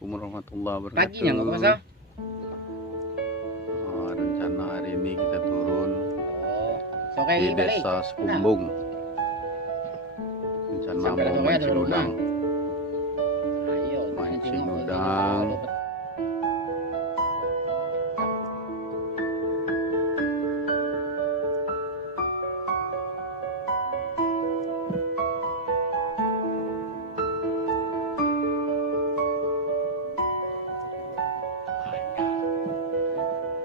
Assalamualaikum warahmatullahi wabarakatuh. Paginya nggak masa? Rencana hari ini kita turun Oh, so di kayak balik. desa Sekumbung. Rencana Sampai mau langsung aja mancing dulu, udang. Ayo, Mancing tengok lagi. udang.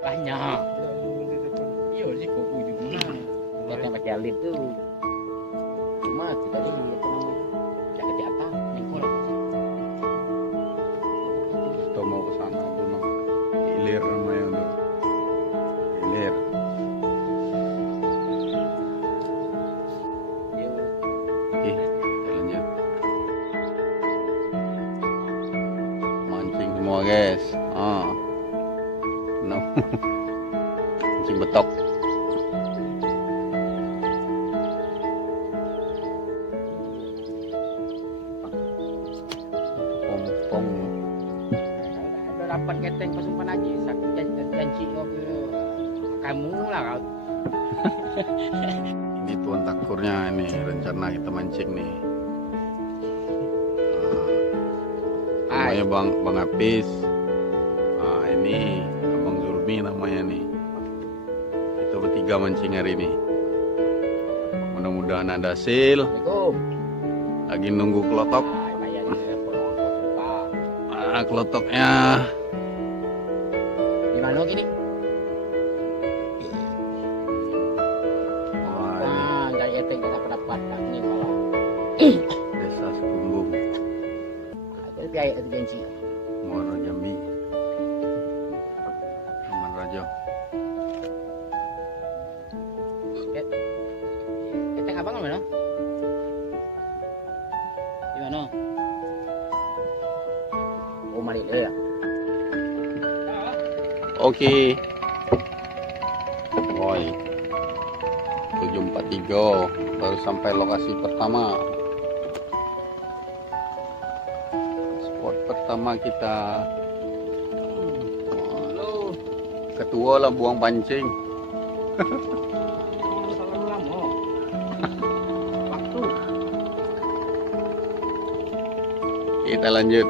Banyak. Iya sih kuku juga. Lihat yang pakai alit tuh. Cuma kita ini apa namanya? Yang kecil apa? Mingkul. Kita mau ke sana dulu. Ilir namanya tuh. Ilir. Oke, kita lanjut. Mancing semua guys. No. Mancing betok. Pom-pom. Udah dapat keteng pasumpan aja. Satu janji kamu lah kau. Ini tuan takurnya ini rencana kita mancing nih. Namanya Bang Apis. Ini Abang Zulmi namanya nih. Kita bertiga mancing hari ini. Mudah-mudahan ada hasil. Assalamualaikum. Lagi nunggu kelotok. Kelotoknya Di mana gini? wah, ini Wah, dari keteng kita dapat ini kalau. desa Sekumbung, Ada biaya itu janji. Muara Jambi, Taman Rajo. Keteng abang mana? Di mana? Oh, mari ya. Oke. Woi. 743 baru sampai lokasi pertama. Spot pertama kita. Halo. Ketua lah buang pancing. Terlalu lama. Waktu. Kita lanjut.